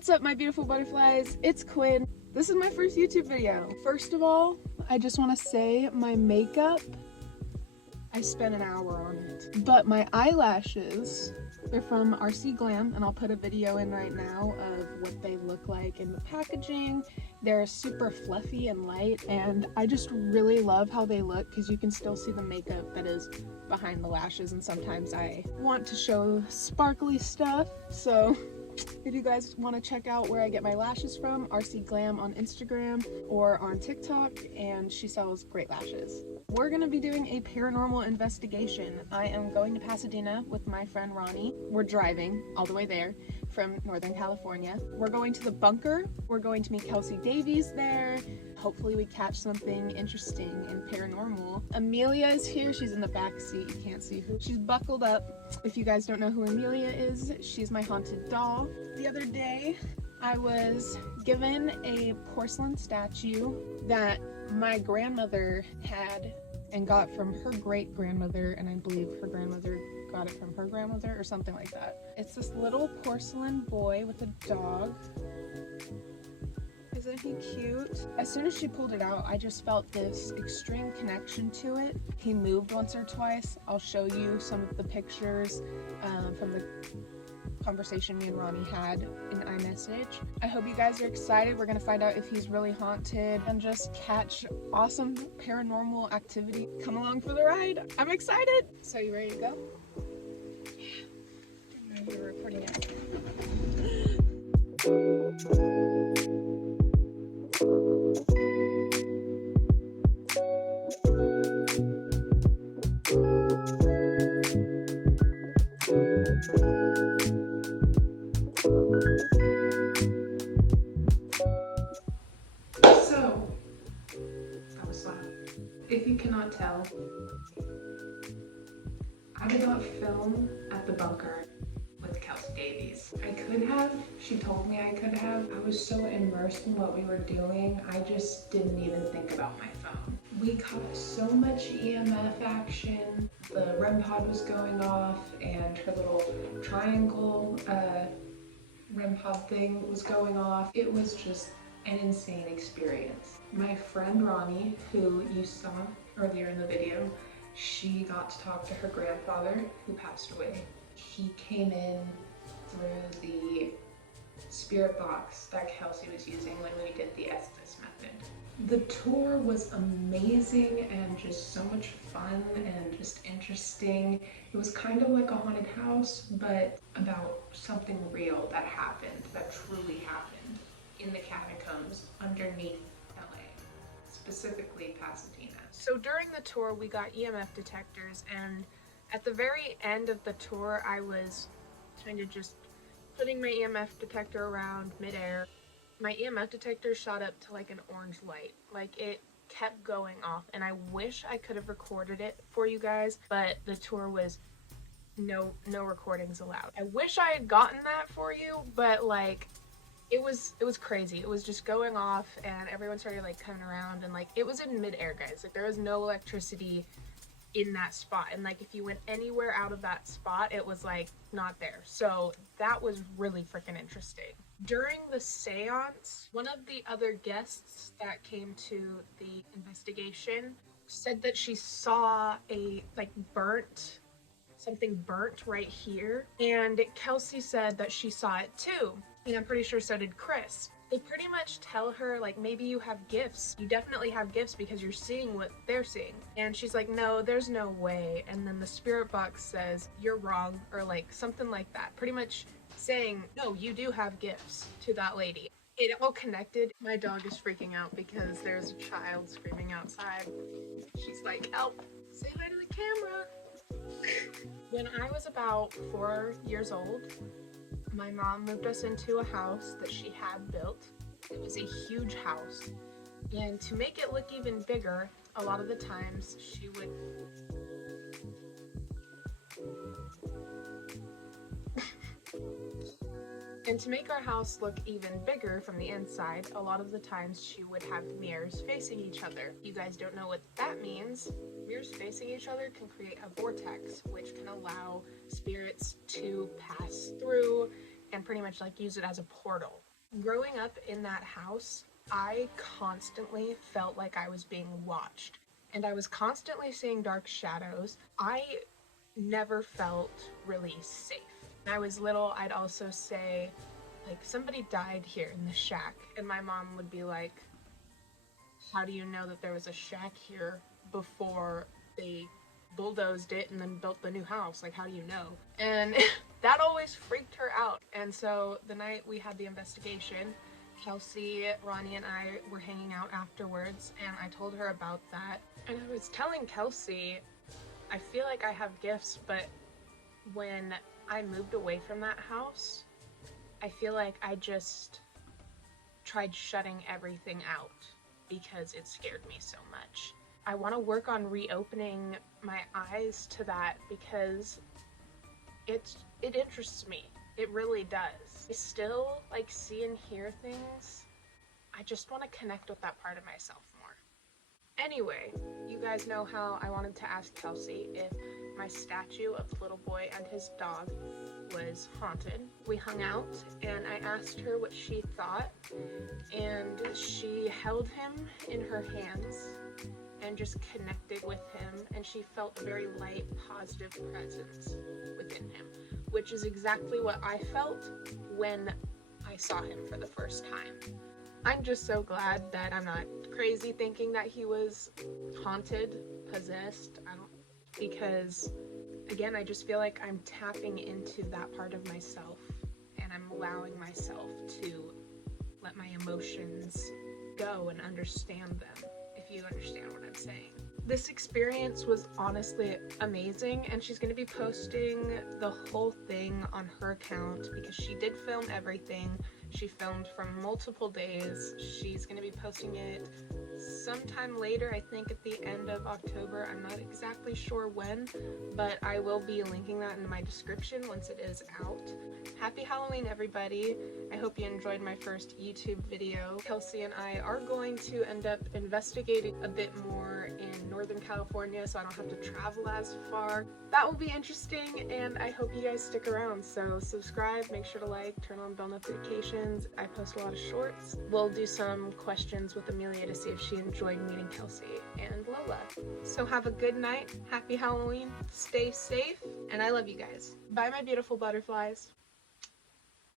What's up, my beautiful butterflies? It's Quinn. This is my first YouTube video. First of all, I just want to say my makeup, I spent an hour on it. But my eyelashes, they're from RC Glam, and I'll put a video in right now of what they look like in the packaging. They're super fluffy and light, and I just really love how they look because you can still see the makeup that is behind the lashes, and sometimes I want to show sparkly stuff. So if you guys want to check out where I get my lashes from, RC Glam on Instagram or on TikTok, and she sells great lashes. We're going to be doing a paranormal investigation. I am going to Pasadena with my friend Ronnie. We're driving all the way there from Northern California. We're going to the bunker. We're going to meet Kelsi there. Hopefully we catch something interesting and paranormal. Amelia is here. She's in the back seat. You can't see her. She's buckled up. If you guys don't know who Amelia is, she's my haunted doll. The other day, I was given a porcelain statue that my grandmother had and got from her great-grandmother, and I believe her grandmother got it from her grandmother or something like that. It's this little porcelain boy with a dog. Isn't he cute? As soon as she pulled it out, I just felt this extreme connection to it. He moved once or twice. I'll show you some of the pictures from the conversation me and Ronnie had in iMessage. I hope you guys are excited. We're gonna find out if he's really haunted and just catch awesome paranormal activity. Come along for the ride. I'm excited. So you ready to go? Yeah. You're recording it. If you cannot tell, I did not film at the bunker with Kelsi. I could have, she told me I could have. I was so immersed in what we were doing, I just didn't even think about my phone. We caught so much EMF action. The REM pod was going off and her little triangle REM pod thing was going off. It was just an insane experience. My friend Ronnie, who you saw earlier in the video, she got to talk to her grandfather who passed away. He came in through the spirit box that Kelsi was using when we did the Estes method. The tour was amazing and just so much fun and just interesting. It was kind of like a haunted house, but about something real that happened, that truly happened in the catacombs underneath LA, specifically Pasadena. So during the tour we got EMF detectors, and at the very end of the tour I was kind of just putting my EMF detector around midair. My EMF detector shot up to like an orange light, like it kept going off, and I wish I could have recorded it for you guys, but the tour was no recordings allowed. I wish I had gotten that for you, but like it was crazy. It was just going off and everyone started like coming around, and like it was in midair, guys. Like there was no electricity in that spot, and like if you went anywhere out of that spot it was like not there. So that was really freaking interesting. During the seance, one of the other guests that came to the investigation said that she saw a like something burnt right here, and Kelsi said that she saw it too, and I'm pretty sure so did Kris. They pretty much tell her like, maybe you have gifts. You definitely have gifts because you're seeing what they're seeing. And she's like, no, there's no way. And then the spirit box says, you're wrong, or like something like that. Pretty much saying, no, you do have gifts to that lady. It all connected. My dog is freaking out because there's a child screaming outside. She's like, help, say hi to the camera. When I was about 4 years old, my mom moved us into a house that she had built. It was a huge house, and to make it look even bigger, a lot of the times she would and to make our house look even bigger from the inside, a lot of the times she would have mirrors facing each other. You guys don't know what that means. Mirrors facing each other can create a vortex, which can allow spirits to pass through and pretty much like use it as a portal. Growing up in that house, I constantly felt like I was being watched, and I was constantly seeing dark shadows. I never felt really safe. When I was little, I'd also say, like, somebody died here in the shack, and my mom would be like, how do you know that there was a shack here before they bulldozed it and then built the new house? Like, how do you know? And that always freaked her out. And so the night we had the investigation, Kelsi, Ronnie, and I were hanging out afterwards, and I told her about that. And I was telling Kelsi, I feel like I have gifts, but when I moved away from that house, I feel like I just tried shutting everything out because it scared me so much. I want to work on reopening my eyes to that because it interests me. It really does. I still like see and hear things. I just want to connect with that part of myself more. Anyway, you guys know how I wanted to ask Kelsi if my statue of the little boy and his dog was haunted. We hung out and I asked her what she thought, and she held him in her hands and just connected with him, and she felt a very light, positive presence within him, which is exactly what I felt when I saw him for the first time. I'm just so glad that I'm not crazy thinking that he was haunted, possessed, because again, I just feel like I'm tapping into that part of myself, and I'm allowing myself to let my emotions go and understand them, if you understand what I'm saying. This experience was honestly amazing, and she's going to be posting the whole thing on her account because she did film everything. She filmed from multiple days. She's going to be posting it sometime later, I think at the end of October. I'm not exactly sure when, but I will be linking that in my description once it is out. Happy Halloween, everybody. I hope you enjoyed my first YouTube video. Kelsi and I are going to end up investigating a bit more in Northern California, so I don't have to travel as far. That will be interesting, and I hope you guys stick around. So subscribe, make sure to like, turn on bell notifications. I post a lot of shorts. We'll do some questions with Amelia to see if she enjoyed meeting Kelsi and Lola. So have a good night, happy Halloween, stay safe, and I love you guys. Bye, my beautiful butterflies.